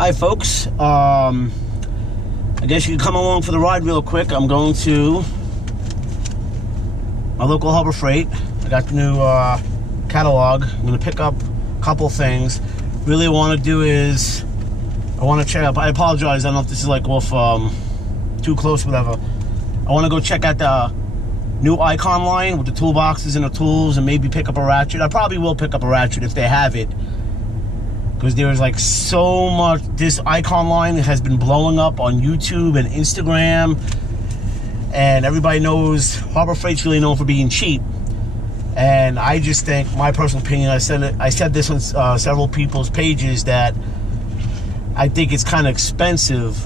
Hi folks, I guess you can come along for the ride real quick. I'm going to my local Harbor Freight. I got the new catalog. I'm going to pick up a couple things. Really want to do is, I want to check up, I apologize, I don't know if this is like off too close, whatever. I want to go check out the new Icon line with the toolboxes and the tools and maybe pick up a ratchet. I probably will pick up a ratchet if they have it, because there's like so much. This Icon line has been blowing up on YouTube and Instagram, and everybody knows Harbor Freight's really known for being cheap. And I just think, my personal opinion, I said this on several people's pages, that I think it's kind of expensive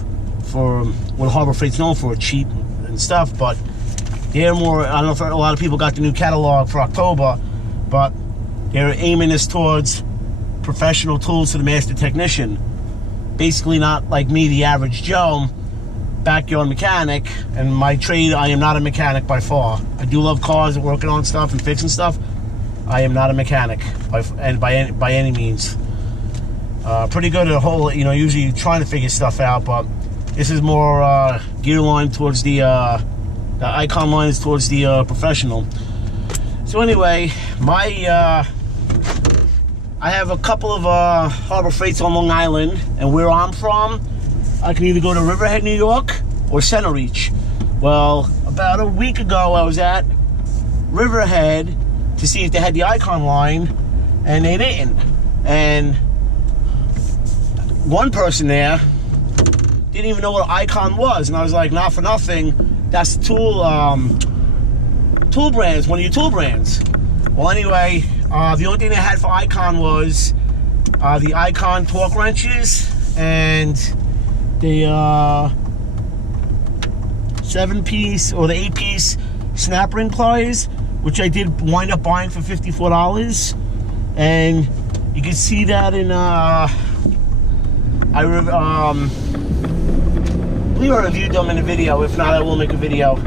for what Harbor Freight's known for, cheap and stuff. But they're more, I don't know if a lot of people got the new catalog for October, but they're aiming this towards professional tools to the master technician. Basically not like me, the average Joe, backyard mechanic. And my trade, I am not a mechanic by far. I do love cars and working on stuff and fixing stuff. I am not a mechanic by any means. Pretty good at a whole, usually trying to figure stuff out, but this is more gear line towards the Icon line is towards the professional. So anyway, I have a couple of Harbor Freights on Long Island, and where I'm from, I can either go to Riverhead, New York, or Center Reach. Well, about a week ago, I was at Riverhead to see if they had the Icon line, and they didn't. And one person there didn't even know what Icon was, and I was like, not for nothing, that's the tool brands, one of your tool brands. Well, anyway, the only thing they had for Icon was the Icon torque wrenches and the 7-piece or the 8-piece snap ring pliers, which I did wind up buying for $54. And you can see that in I believe I reviewed them in a video. If not, I will make a video.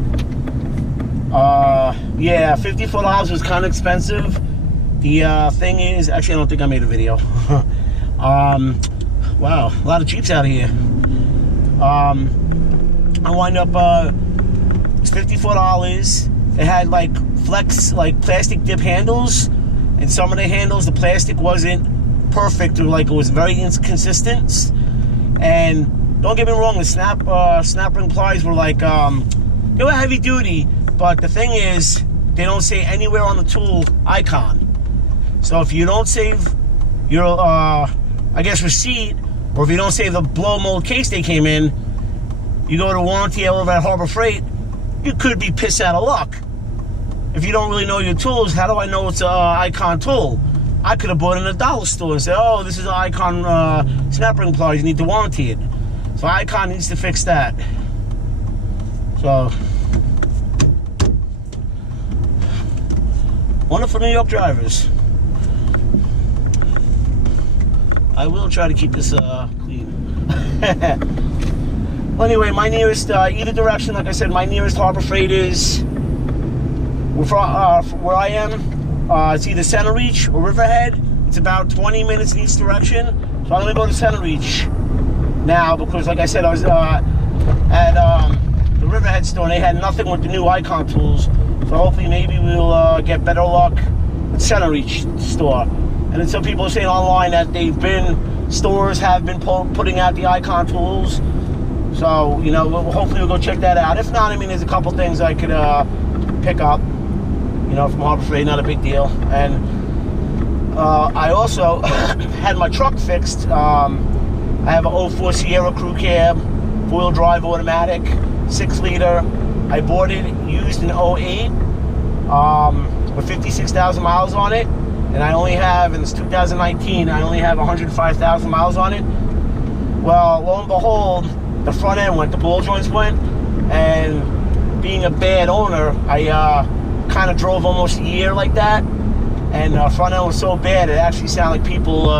Yeah, $54 was kind of expensive. The thing is, actually, I don't think I made a video. Wow, a lot of Jeeps out of here. I wind up, it's $54. It had like flex, like plastic dip handles, and some of the handles, the plastic wasn't perfect, or like it was very inconsistent. And don't get me wrong, the snap ring pliers were like, they were heavy duty, but the thing is, they don't say anywhere on the tool Icon. So if you don't save your, I guess, receipt, or if you don't save the blow mold case they came in, you go to warranty over at Harbor Freight, you could be pissed out of luck. If you don't really know your tools, how do I know it's an Icon tool? I could have bought it in a dollar store and said, oh, this is an Icon snap ring pliers, you need to warranty it. So Icon needs to fix that. So, wonderful New York drivers. I will try to keep this clean. Well, anyway, my nearest, either direction, like I said, my nearest Harbor Freight is where I am. It's either Center Reach or Riverhead. It's about 20 minutes in each direction. So I'm going to go to Center Reach now, because like I said, I was at the Riverhead store, and they had nothing with the new Icon tools. So hopefully maybe we'll get better luck at Center Reach store. And then some people are saying online that stores have been putting out the Icon tools. So, hopefully we'll go check that out. If not, I mean, there's a couple things I could pick up, from Harbor Freight, not a big deal. And I also had my truck fixed. I have an 04 Sierra crew cab, 4-wheel drive automatic, 6-liter. I bought it used in 08 with 56,000 miles on it. And I only have, and it's 2019, I only have 105,000 miles on it. Well, lo and behold, the front end went, the ball joints went, and being a bad owner, I kind of drove almost a year like that, and the front end was so bad, it actually sounded like people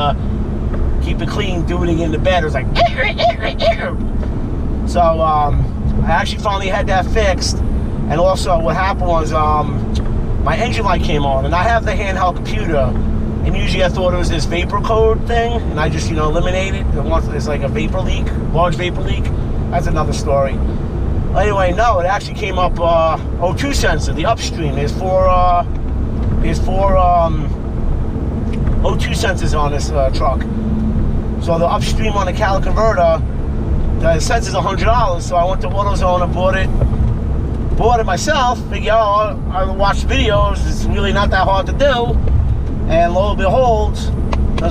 keep it clean, doing it in the bed. It was like, so I actually finally had that fixed. And also what happened was, my engine light came on, and I have the handheld computer, and usually I thought it was this vapor code thing, and I just, you know, eliminated it. It's like a vapor leak, large vapor leak. That's another story. Anyway, no, it actually came up O2 sensor, the upstream. There's four O2 sensors on this truck. So the upstream on the Cali converter, the sensor's $100. So I went to AutoZone and bought it myself. Figure, oh, I watched videos. It's really not that hard to do. And lo and behold,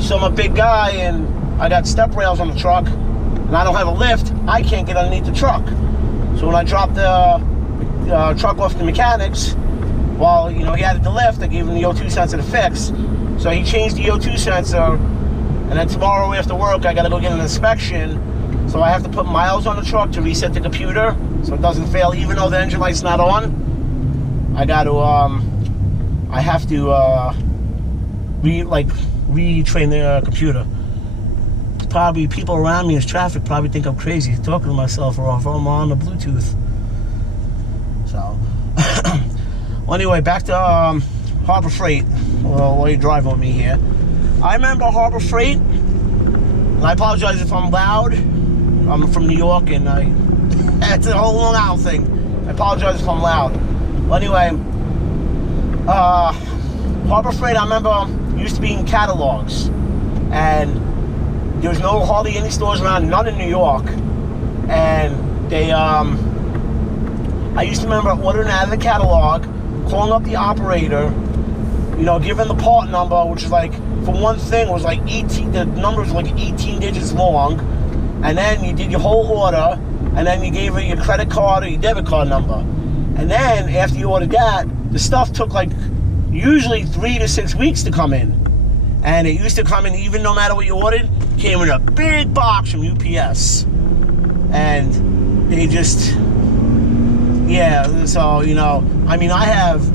so I'm a big guy and I got step rails on the truck, and I don't have a lift. I can't get underneath the truck. So when I dropped the truck off the mechanics, well, you know, he added the lift. I gave him the O2 sensor to fix. So he changed the O2 sensor, and then tomorrow after work, I got to go get an inspection. So I have to put miles on the truck to reset the computer so it doesn't fail, even though the engine light's not on. I got to, I have to retrain the computer. Probably people around me in traffic probably think I'm crazy talking to myself, or if I'm on the Bluetooth. So, well, anyway, back to Harbor Freight. Well, while you're driving with me here, I remember Harbor Freight. And I apologize if I'm loud. I'm from New York, and it's a whole Long Island thing. I apologize if I'm loud. Well, anyway, Harbor Freight, I remember, used to be in catalogs, and there was hardly any stores around, none in New York. And they, I used to remember ordering out of the catalog, calling up the operator, you know, giving the part number, which was like, for one thing, was like 18, the number was like 18 digits long. And then you did your whole order, and then you gave her your credit card or your debit card number. And then after you ordered that, the stuff took like usually 3 to 6 weeks to come in. And it used to come in, even no matter what you ordered, came in a big box from UPS. And they just, yeah, so, you know, I mean, I have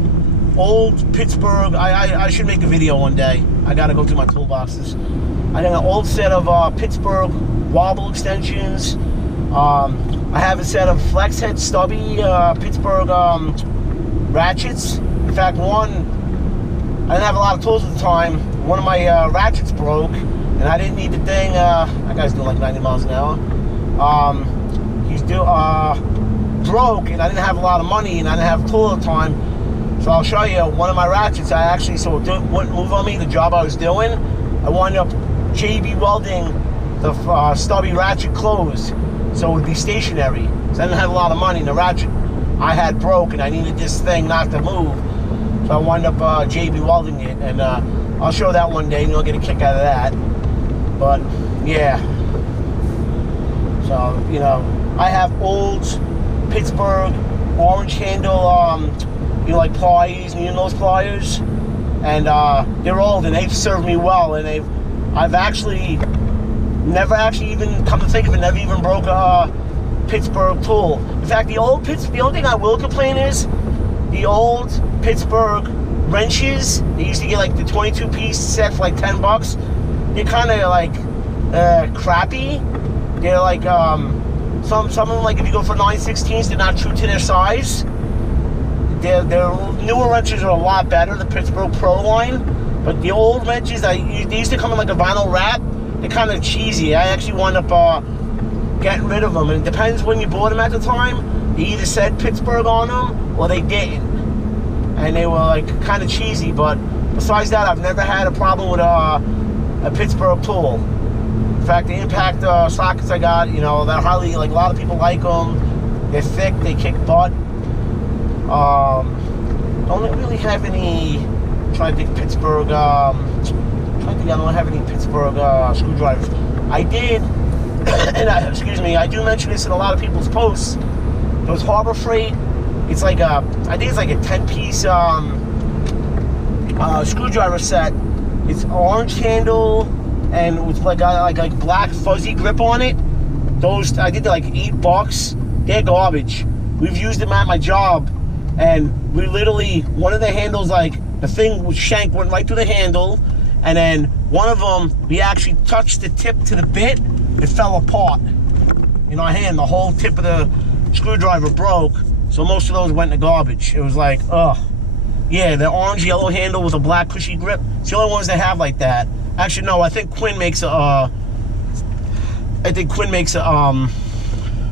old Pittsburgh, I should make a video one day. I gotta go through my toolboxes. I got an old set of Pittsburgh wobble extensions. I have a set of flex head stubby Pittsburgh ratchets. In fact, I didn't have a lot of tools at the time. One of my ratchets broke, and I didn't need the thing. That guy's doing like 90 miles an hour. Broke, and I didn't have a lot of money, and I didn't have a tool at the time. So I'll show you one of my ratchets. I actually, so it wouldn't move on me, the job I was doing. I wound up JB welding the stubby ratchet closed, so it would be stationary. So I didn't have a lot of money, and the ratchet I had broke, and I needed this thing not to move. So I wound up JB welding it, and I'll show that one day, and you'll get a kick out of that. But yeah, so, you know, I have old Pittsburgh orange handle, you know, like pliers, and you know those pliers, and they're old, and they've served me well, and I've actually never even, come to think of it, never even broke a Pittsburgh tool. In fact, the only thing I will complain is the old Pittsburgh wrenches. They used to get like the 22-piece set for like $10. They're kind of like crappy. They're like some of them, like if you go for 9/16s, they're not true to their size. Their newer wrenches are a lot better, the Pittsburgh Pro line. But the old wrenches, they used to come in like a vinyl wrap. They're kind of cheesy. I actually wound up getting rid of them. And it depends when you bought them at the time. They either said Pittsburgh on them or they didn't. And they were like kind of cheesy. But besides that, I've never had a problem with a Pittsburgh tool. In fact, the impact sockets I got, you know, they're highly, like, a lot of people like them. They're thick, they kick butt. Don't really have any, I'm trying to think, Pittsburgh, I don't have any Pittsburgh screwdrivers. I did, and excuse me, I do mention this in a lot of people's posts. Those Harbor Freight, it's like I think it's like a 10-piece screwdriver set. It's orange handle, and with like black fuzzy grip on it. Those, I did like $8. They're garbage. We've used them at my job, and we literally, one of the handles, like the thing with shank went right through the handle, and then one of them, we actually touched the tip to the bit, it fell apart in our hand. The whole tip of the screwdriver broke, so most of those went in the garbage. It was like, ugh. Yeah, the orange yellow handle with a black cushy grip. It's the only ones that have like that. Actually, no, I think Quinn makes a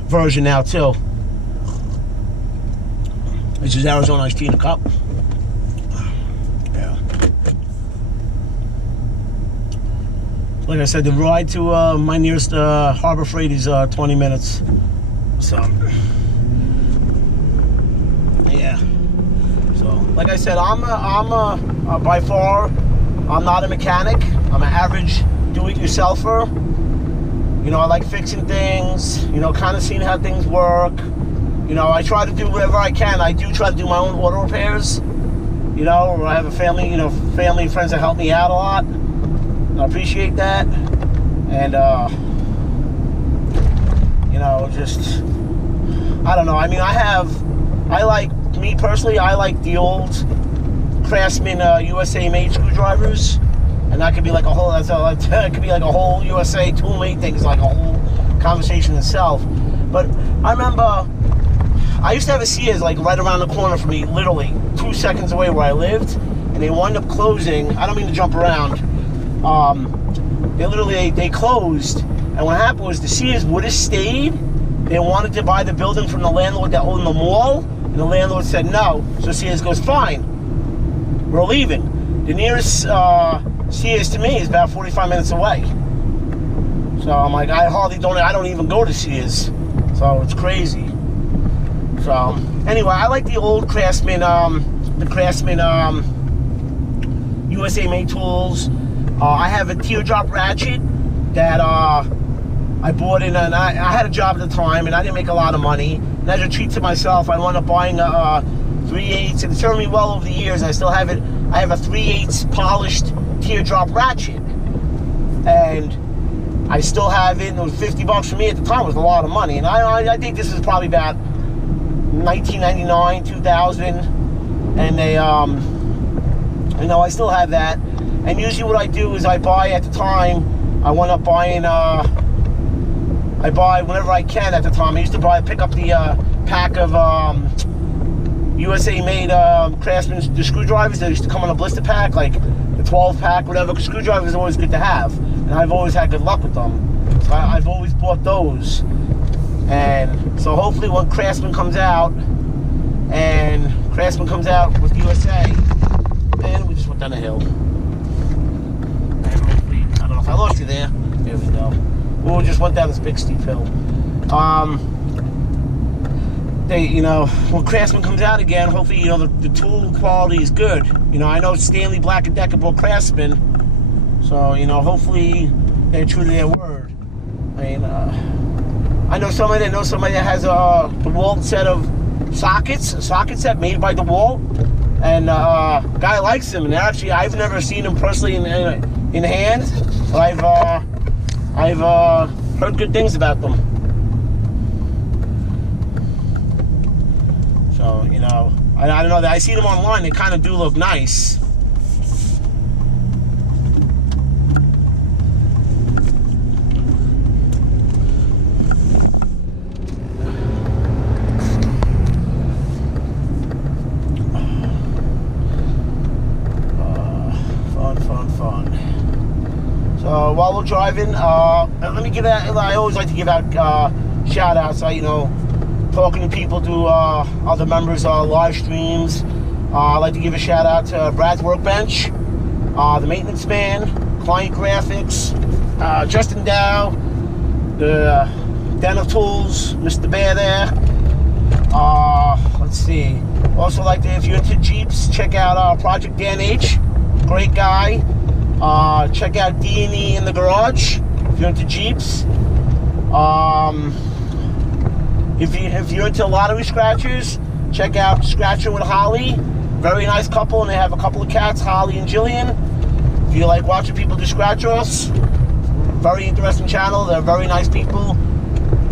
version now too. This is Arizona iced tea in a cup. Yeah. Like I said, the ride to my nearest Harbor Freight is 20 minutes. So, yeah. So, like I said, I'm by far, I'm not a mechanic. I'm an average do-it-yourselfer. You know, I like fixing things, you know, kind of seeing how things work. You know, I try to do whatever I can. I do try to do my own auto repairs. You know, I have a family, you know, family and friends that help me out a lot. I appreciate that. And, you know, just, I don't know. I mean, me personally, I like the old Craftsman USA made screwdrivers. And that could be like a whole, that could be like a whole USA tool made thing. It's like a whole conversation itself. But I remember, I used to have a Sears like right around the corner from me, literally 2 seconds away where I lived, and they wound up closing. I don't mean to jump around. They closed, and what happened was the Sears would have stayed. They wanted to buy the building from the landlord that owned the mall, and the landlord said no. So Sears goes, fine, we're leaving. The nearest Sears to me is about 45 minutes away. So I'm like, I don't even go to Sears. So it's crazy. So anyway, I like the old Craftsman, USA made tools. I have a teardrop ratchet that I bought in, and I had a job at the time, and I didn't make a lot of money. And as a treat to myself, I wound up buying a 3/8, and it served me well over the years. I still have it. I have a 3/8 polished teardrop ratchet, and I still have it. And it was $50 for me at the time. It was a lot of money, and I think this is probably about 1999, 2000, and they, you know, I still have that. And usually what I do is I buy at the time. I wound up buying. I buy whenever I can at the time. I used to pick up the pack of USA made Craftsman the screwdrivers. They used to come on a blister pack, like the 12 pack, whatever. Screwdrivers is always good to have, and I've always had good luck with them. So I've always bought those. And so hopefully when Craftsman comes out with USA, and we just went down the hill. And hopefully, I don't know if I lost you there. There we go. We just went down this big steep hill. You know, when Craftsman comes out again, hopefully, you know, the tool quality is good. You know, I know Stanley Black & Decker bought Craftsman, so, you know, hopefully they're true to their word. I mean, I know somebody that has a DeWalt set of sockets, a socket set made by DeWalt, and guy likes them. And actually, I've never seen them personally in hand, but I've heard good things about them. So, you know, I don't know. I see them online. They kind of do look nice. Fun. So while we're driving, let me give out. I always like to give out shout outs. You know, talking to people through other members' live streams. I'd like to give a shout out to Brad's Workbench, the Maintenance Man, Client Graphics, Justin Dow, the Den of Tools, Mr. Bear there. Let's see. Also like to, if you're into Jeeps, check out Project Dan H. Great guy. Check out D&E in the Garage if you're into Jeeps. If you're into lottery scratchers, check out Scratcher with Holly. Very nice couple, and they have a couple of cats, Holly and Jillian. If you like watching people do scratch offs, very interesting channel. They're very nice people.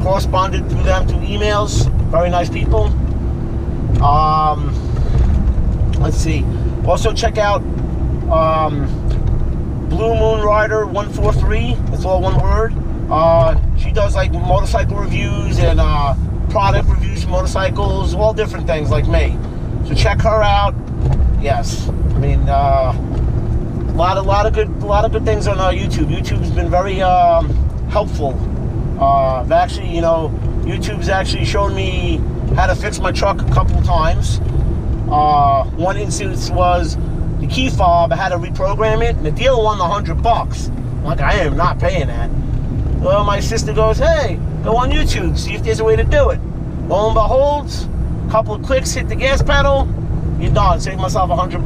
Corresponded through them through emails. Very nice people. Let's see. Also check out Blue Moon Rider 143. It's all one word. She does like motorcycle reviews and product reviews for motorcycles, all different things like me. So check her out. Yes, I mean, a lot of good things on YouTube. YouTube's been very helpful. I've actually, YouTube's actually shown me how to fix my truck a couple times. One instance was the key fob. I had to reprogram it, and the dealer won the $100. I'm like, I am not paying that. Well, my sister goes, hey, go on YouTube, see if there's a way to do it. Lo and behold, a couple of clicks, hit the gas pedal, you're done. Save myself $100.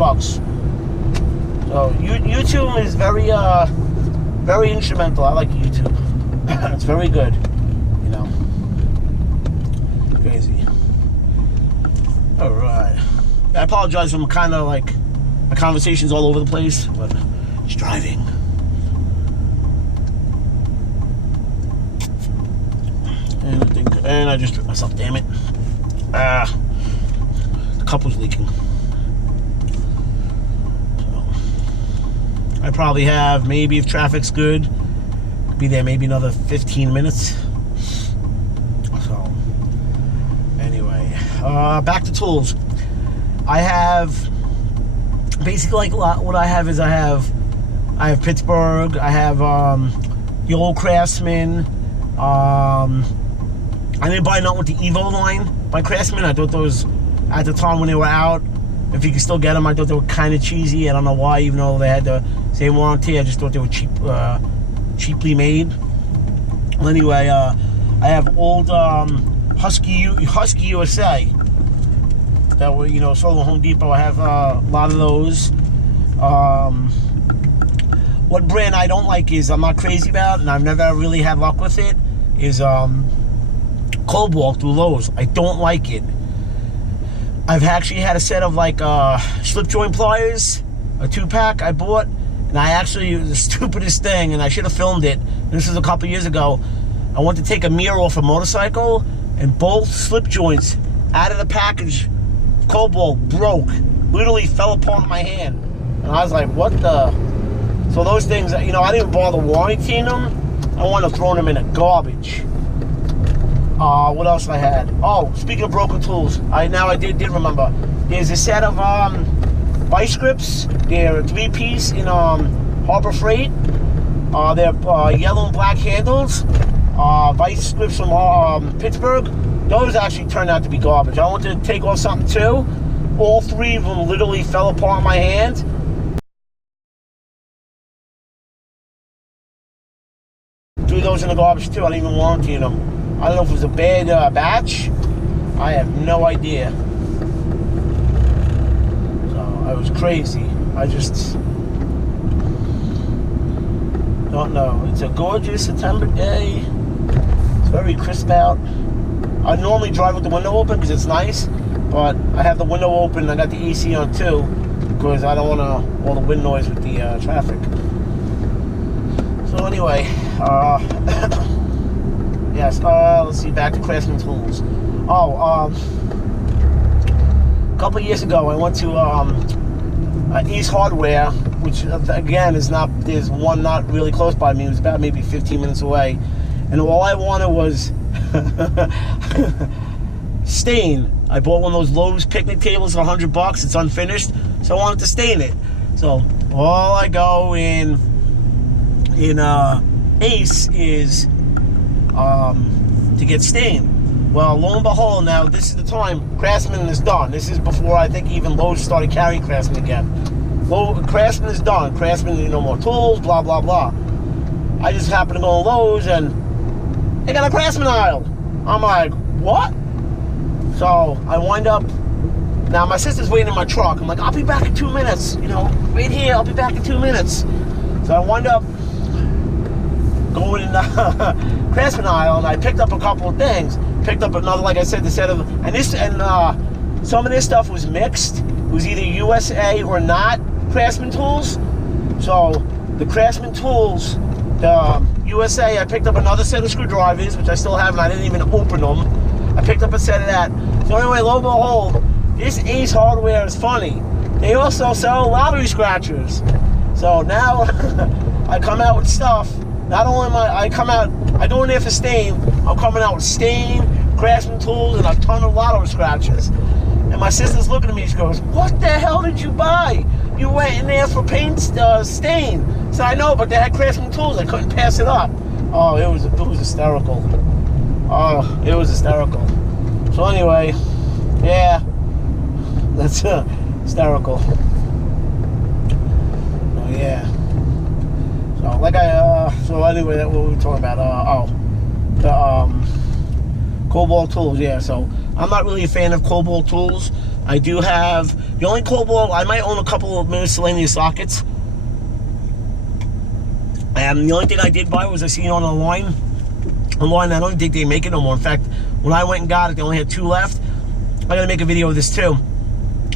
So YouTube is very, very instrumental. I like YouTube. It's very good, Crazy. All right. I apologize. I'm kind of like my conversation's all over the place, but it's driving. And I just tripped myself. Damn it. The cup was leaking. So I probably have, maybe if traffic's good, be there maybe another 15 minutes. So anyway, back to tools. I have basically what I have is I have Pittsburgh. I have the old Craftsman. I didn't buy nothing with the Evo line by Craftsman. I thought those, at the time when they were out, if you could still get them, I thought they were kind of cheesy. I don't know why, even though they had the same warranty. I just thought they were cheaply made. Well, anyway, I have old Husky USA that were, sold at Home Depot. I have a lot of those. What brand I don't like is, I'm not crazy about, and I've never really had luck with it, is Cobalt through Lowe's. I don't like it. I've actually had a set of slip joint pliers, a 2-pack I bought, and I actually, the stupidest thing, and I should have filmed it, this was a couple years ago. I went to take a mirror off a motorcycle, and both slip joints out of the package, Cobalt, broke, literally fell apart in my hand, and I was like, what the? So those things, I didn't bother warranting them. I want to throw them in the garbage. What else I had? Oh, speaking of broken tools, I did remember. There's a set of vice grips. They're a 3-piece in Harbor Freight. They're yellow and black handles. Vice grips from Pittsburgh. Those actually turned out to be garbage. I wanted to take off something too. All 3 of them literally fell apart in my hand. Threw those in the garbage too. I didn't even warranty them. I don't know if it was a bad batch. I have no idea. So I was crazy. I just don't know. It's a gorgeous September day. It's very crisp out. I normally drive with the window open because it's nice, but I have the window open. I got the AC on too because I don't want all the wind noise with the traffic. So anyway, yes, let's see, back to Craftsman tools. A couple of years ago, I went to East Hardware, which again there's one not really close by me. It was about maybe 15 minutes away, and all I wanted was stain. I bought one of those Lowe's picnic tables for $100. It's unfinished, so I wanted to stain it. So all I go in Ace is to get stained. Well, lo and behold, now this is the time Craftsman is done. This is before I think even Lowe's started carrying Craftsman again. Craftsman is done. Craftsman, no more tools, blah blah blah. I just happened to go to Lowe's and they got a Craftsman aisle. I'm like, what? So I wind up. Now my sister's waiting in my truck. I'm like, I'll be back in 2 minutes. Wait here. I'll be back in 2 minutes. So I wind up going in the Craftsman aisle, and I picked up a couple of things. Picked up another, like I said, the set of, some of this stuff was mixed. It was either USA or not Craftsman tools. So the Craftsman tools, the USA, I picked up another set of screwdrivers, which I still have, and I didn't even open them. I picked up a set of that. So anyway, lo and behold, this Ace Hardware is funny. They also sell lottery scratchers. So now I come out with stuff. Not only am I go in there for stain, I'm coming out with stain, Craftsman tools, and a ton of lotto scratches. And my sister's looking at me, she goes, what the hell did you buy? You went in there for paint stain. So I know, but they had crafting tools, I couldn't pass it up. Oh, it was hysterical. Oh, it was hysterical. So anyway, yeah, that's hysterical. Oh yeah. So like so anyway, that what we were talking about. The Cobalt tools. Yeah. So I'm not really a fan of Cobalt tools. I do have the only Cobalt. I might own a couple of miscellaneous sockets. And the only thing I did buy was I seen on online. I don't think they make it no more. In fact, when I went and got it, they only had 2 left. I gotta make a video of this too.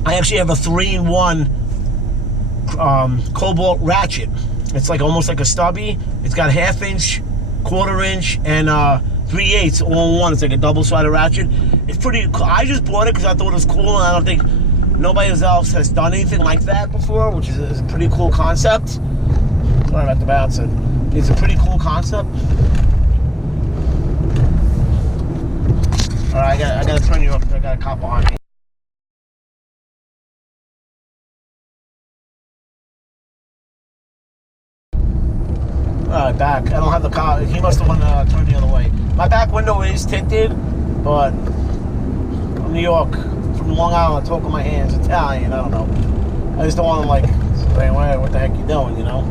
I actually have a 3-in-1 Cobalt ratchet. It's like almost like a stubby. It's got 1/2 inch, 1/4 inch, and 3/8 all in one. It's like a double-sided ratchet. It's pretty cool. I just bought it because I thought it was cool, and I don't think nobody else has done anything like that before, which is a pretty cool concept. Sorry about the bouncing. It's a pretty cool concept. All right, I gotta turn you up because I got a cop behind me. Back. I don't have the car. He must have turned the other way. My back window is tinted, but from New York, from Long Island, talking my hands, Italian. I don't know. I just don't want to like say, "Hey, what the heck you doing?" You know.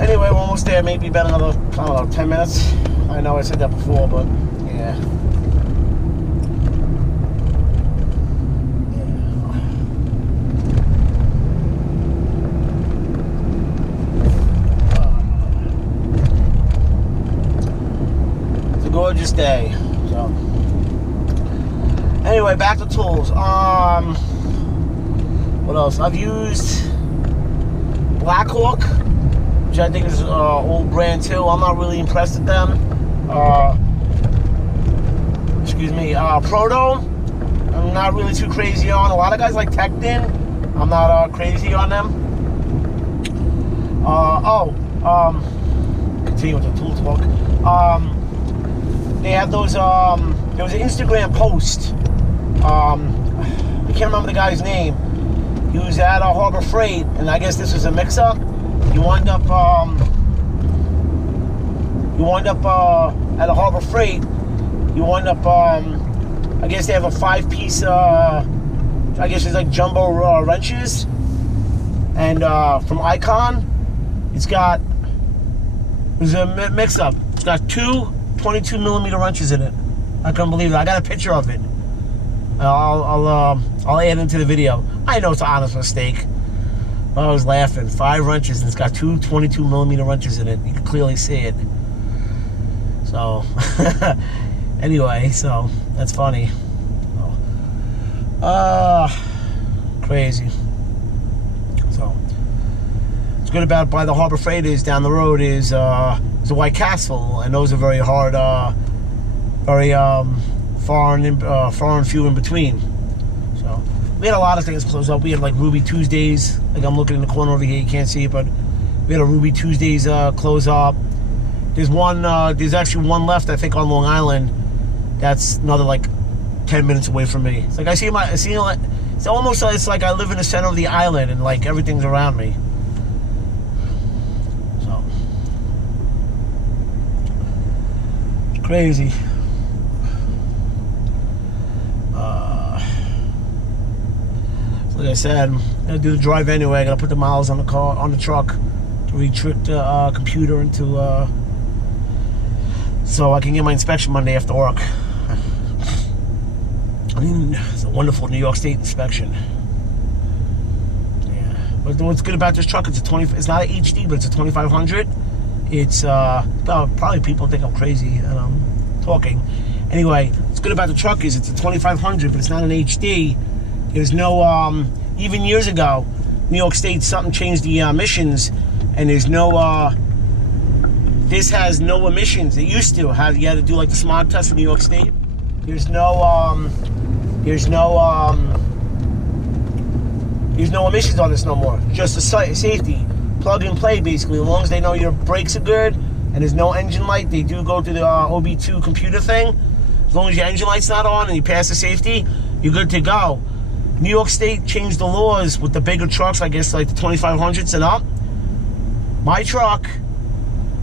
Anyway, we're almost there. Maybe about another, I don't know, 10 minutes. I know I said that before, but yeah. Gorgeous day. So anyway, back to tools. What else? I've used Blackhawk, which I think is old brand too. I'm not really impressed with them. Excuse me. Proto, I'm not really too crazy on. A lot of guys like Tekton. I'm not crazy on them. Continue with the tool talk. They have those, there was an Instagram post, I can't remember the guy's name. He was at Harbor Freight, and I guess this was a mix-up. You wind up at a Harbor Freight, you wind up, I guess they have a 5-piece, I guess it's like jumbo wrenches, and from Icon, it was a mix-up. It's got 2 22mm wrenches in it. I couldn't believe it. I got a picture of it. I'll add into the video. I know it's an honest mistake. I was laughing. 5 wrenches, and it's got 2 22mm wrenches in it. You can clearly see it. So, anyway, so that's funny. Crazy. So, what's good about by the Harbor Freight is down the road is the White Castle, and those are very hard, very far and few in between. So we had a lot of things close up. We had like Ruby Tuesdays. Like I'm looking in the corner over here, you can't see it, but we had a Ruby Tuesdays close up. There's one. There's actually one left, I think, on Long Island. That's another like 10 minutes away from me. It's like I see it's almost like it's like I live in the center of the island and like everything's around me. Crazy. So like I said, I'm gonna do the drive anyway. I gotta put the miles on the car, on the truck, to retrick the computer into, so I can get my inspection Monday after work. I mean, it's a wonderful New York State inspection. Yeah. But what's good about this truck? It's not an HD, but it's a 2500. It's probably people think I'm crazy and I'm talking. Anyway, what's good about the truck is it's a 2500, but it's not an HD. There's no even years ago, New York State something changed the emissions, and there's no this has no emissions. It used to have, you had to do like the smog test in New York State. There's no emissions on this no more. Just the safety. Plug and play, basically. As long as they know your brakes are good and there's no engine light, they do go to the OB2 computer thing. As long as your engine light's not on and you pass the safety, you're good to go. New York State changed the laws with the bigger trucks, I guess like the 2500s and up. My truck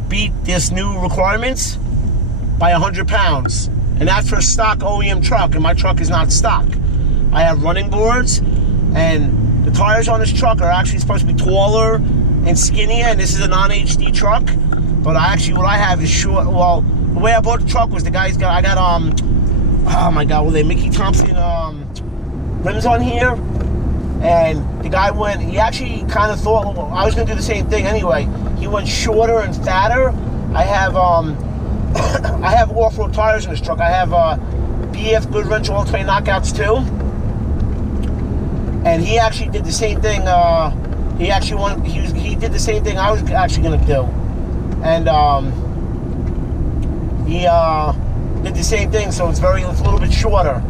beat this new requirements by 100 pounds. And that's for a stock OEM truck, and my truck is not stock. I have running boards, and the tires on this truck are actually supposed to be taller and skinnier, and this is a non-HD truck. But what I have is short. Well, the way I bought the truck was I got oh my God, they Mickey Thompson rims on here, and the guy he actually kind of thought, well, I was gonna do the same thing anyway. He went shorter and fatter. I have I have off-road tires in this truck. I have BF Goodwrench all-terrain knockouts too, and he actually did the same thing. He did the same thing I was actually gonna do, and he did the same thing. So it's a little bit shorter.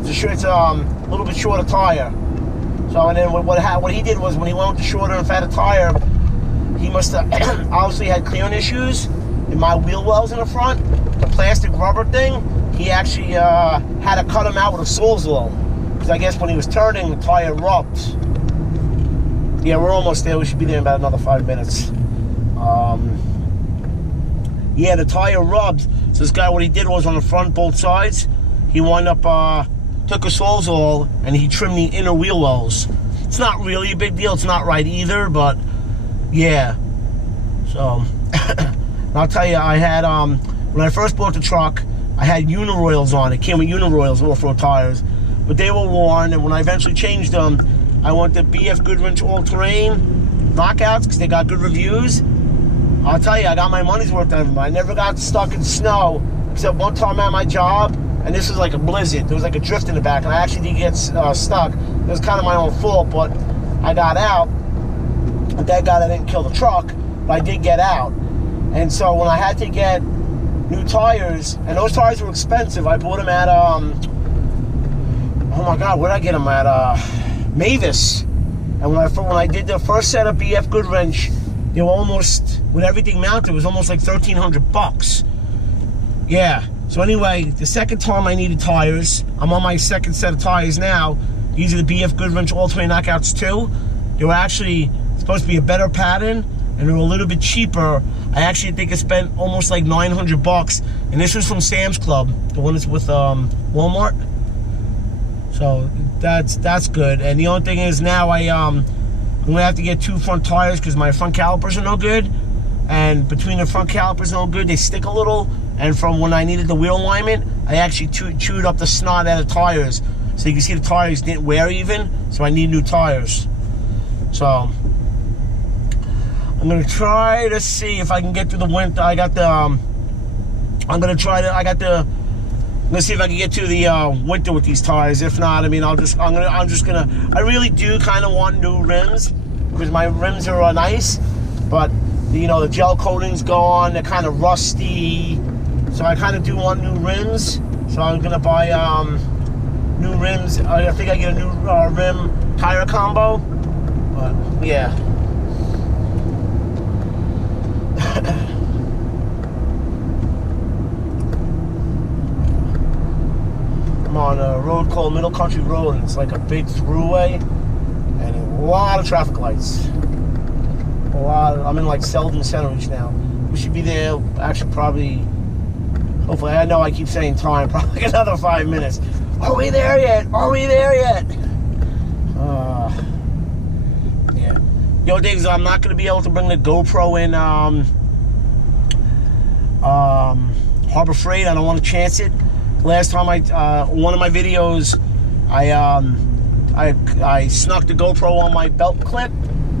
It's a little bit shorter tire. So and then what he did was when he went with the shorter and fatter tire, he must have obviously had clearing issues in my wheel wells in the front. The plastic rubber thing, he actually had to cut them out with a Sawzall, because I guess when he was turning, the tire rubbed. Yeah, we're almost there. We should be there in about another 5 minutes. Yeah, the tire rubbed. So this guy, what he did was on the front, both sides, he wound up took a Sawzall and he trimmed the inner wheel wells. It's not really a big deal. It's not right either, but yeah. So I'll tell you, I had when I first bought the truck, I had Uniroyals on it. It came with Uniroyals off-road tires, but they were worn. And when I eventually changed them, I went to BF Goodwrench all-terrain knockouts because they got good reviews. I'll tell you, I got my money's worth out of them. I never got stuck in snow except one time at my job, and this was like a blizzard. There was like a drift in the back, and I actually did get stuck. It was kind of my own fault, but I got out. And thank God I didn't kill the truck, but I did get out. And so when I had to get new tires, and those tires were expensive, I bought them at, oh my God, where did I get them at? Mavis. And when I did the first set of BF Goodwrench, they were almost, with everything mounted, it was almost like $1,300. Yeah. So anyway, the second time I needed tires, I'm on my second set of tires now. These are the BF Goodwrench all-terrain knockouts too. They were actually supposed to be a better pattern, and they were a little bit cheaper. I actually think I spent almost like $900, and this was from Sam's Club, the one that's with Walmart. So that's good. And the only thing is now I'm gonna have to get 2 front tires because my front calipers are no good, and between the front calipers no good, they stick a little. And from when I needed the wheel alignment, I actually chewed up the snot out of the tires, so you can see the tires didn't wear even. So I need new tires. So I'm gonna try to see if I can get through the winter. Let's see if I can get to the winter with these tires. If not, I mean, I really do kind of want new rims because my rims are nice, but you know, the gel coating's gone. They're kind of rusty, so I kind of do want new rims. So I'm gonna buy new rims. I think I get a new rim tire combo. But yeah. I'm on a road called Middle Country Road. It's like a big throughway and a lot of traffic lights. I'm in like Selden Center Reach now. We should be there actually probably, hopefully, I know I keep saying time, probably another 5 minutes. Are we there yet? Are we there yet? Yeah. The only thing is I'm not going to be able to bring the GoPro in Harbor Freight. I don't want to chance it. Last time one of my videos, I snuck the GoPro on my belt clip.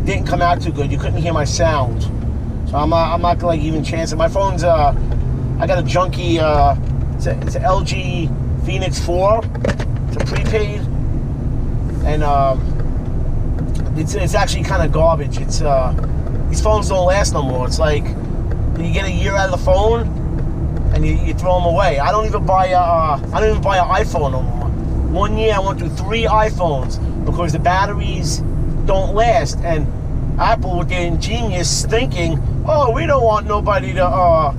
Didn't come out too good. You couldn't hear my sound, so I'm not gonna like even chance it. My phone's I got a junky it's an LG Phoenix 4. It's a prepaid, and it's actually kind of garbage. It's these phones don't last no more. It's like you get a year out of the phone and you throw them away. I don't even buy an iPhone no more. 1 year I went through 3 iPhones because the batteries don't last, and Apple with their ingenious thinking, oh, we don't want nobody to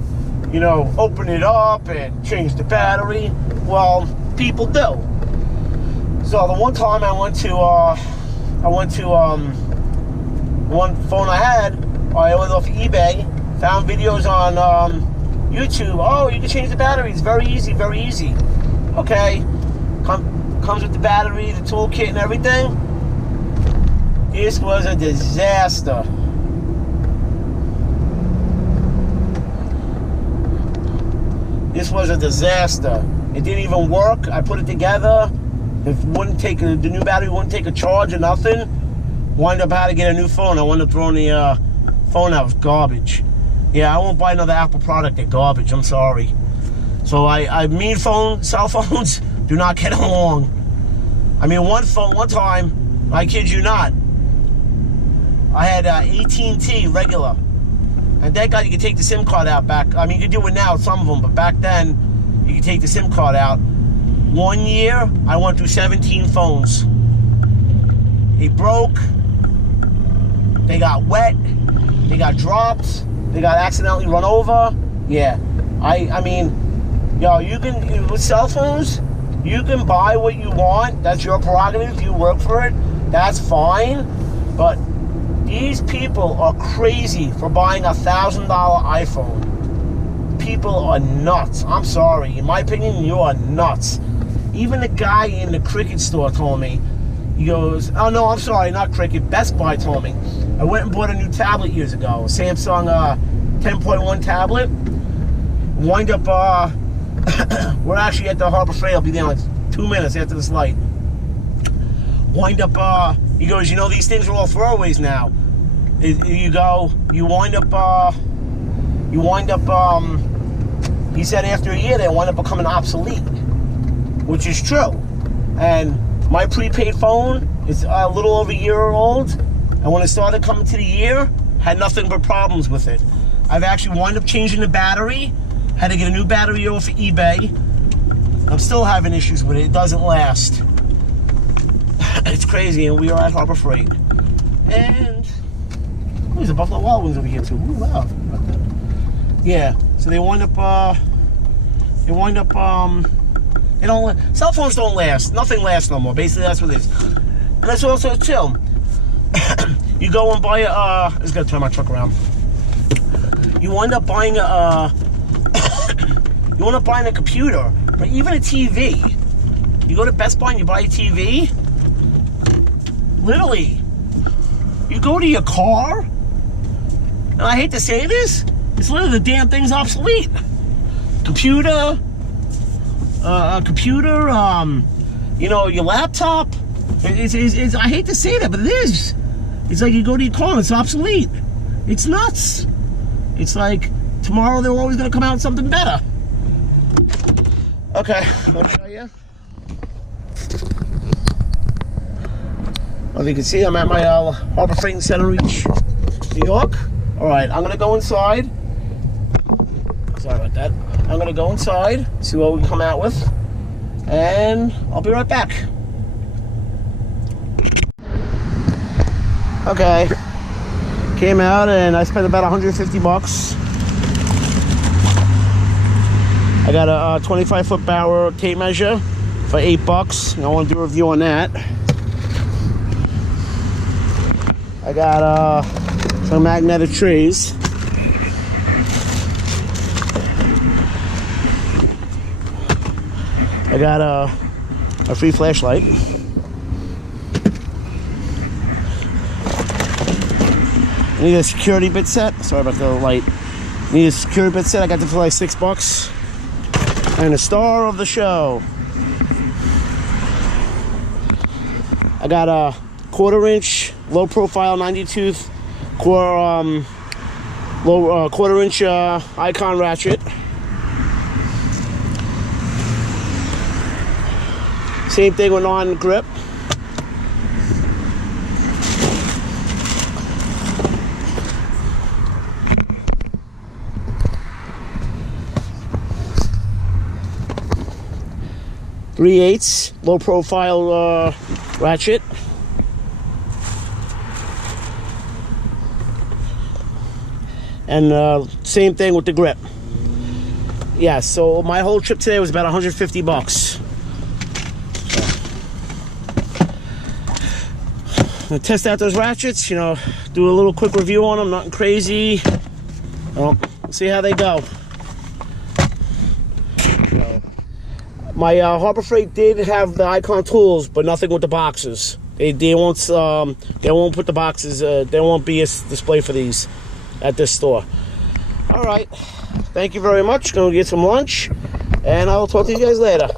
you know, open it up and change the battery. Well, people do. So the one time I went to one phone I had, I ordered off eBay, found videos on YouTube. Oh, you can change the battery. It's very easy, very easy. Okay, comes with the battery, the toolkit, and everything. This was a disaster. This was a disaster. It didn't even work. I put it together. It wouldn't take the new battery wouldn't take a charge or nothing. Wind up having to get a new phone. I wound up throwing the phone out. It was garbage. Yeah, I won't buy another Apple product. They're garbage. I'm sorry. So mean cell phones do not get along. I mean, one time, I kid you not, I had AT&T regular, and thank God you could take the SIM card out back. I mean, you can do it now, some of them, but back then, you could take the SIM card out. 1 year, I went through 17 phones. They broke, they got wet, they got dropped, they got accidentally run over. Yeah, I mean, yo, you can, with cell phones, you can buy what you want. That's your prerogative. You work for it. That's fine. But these people are crazy for buying $1,000 iPhone. People are nuts. I'm sorry. In my opinion, you are nuts. Even the guy in the Cricket store told me, he goes, oh no, I'm sorry, not Cricket, Best Buy told me. I went and bought a new tablet years ago, a Samsung 10.1 tablet. Wind up, we're actually at the Harbor Freight. I'll be there in like 2 minutes after this light. Wind up, he goes, you know, these things are all throwaways now. You wind up, he said after a year, they wind up becoming obsolete, which is true. And my prepaid phone is a little over a year old, and when it started coming to the year, had nothing but problems with it. I've actually wound up changing the battery, had to get a new battery off of eBay. I'm still having issues with it. It doesn't last. It's crazy, and we are at Harbor Freight. And there's a Buffalo Wild Wings over here too. Ooh, wow. Yeah, so they wind up, they don't, cell phones don't last. Nothing lasts no more. Basically, that's what it is. And that's also chill. You go and buy a, I just gotta turn my truck around. You wind up buying a, you wind up buying a computer, or even a TV. You go to Best Buy and you buy a TV. Literally, you go to your car, and I hate to say this, it's literally the damn thing's obsolete. Computer, you know, your laptop. It's, I hate to say that, but it is. It's like you go to your car and it's obsolete. It's nuts. It's like tomorrow they're always going to come out with something better. Okay, I'll show you. As you can see, I'm at my Harbor Freight in Center Reach, New York. All right, I'm going to go inside. Sorry about that. I'm going to go inside, see what we come out with, and I'll be right back. Okay, came out and I spent about 150 bucks. I got a 25-foot barrel tape measure for 8 bucks. I want to do a review on that. I got some magnetic trees. I got a free flashlight. I need a security bit set. Sorry about the light. I need a security bit set. I got it for like 6 bucks. And a star of the show. I got a 1/4-inch low profile 90-tooth low 1/4-inch icon ratchet. Same thing with non-grip. .3/8 low profile ratchet. And same thing with the grip. Yeah, so my whole trip today was about 150 bucks. I'm gonna test out those ratchets, you know, do a little quick review on them, nothing crazy. Well, see how they go. So, my Harbor Freight did have the Icon tools, but nothing with the boxes. They won't put the boxes. There won't be a display for these at this store. All right, thank you very much. Gonna get some lunch, and I'll talk to you guys later.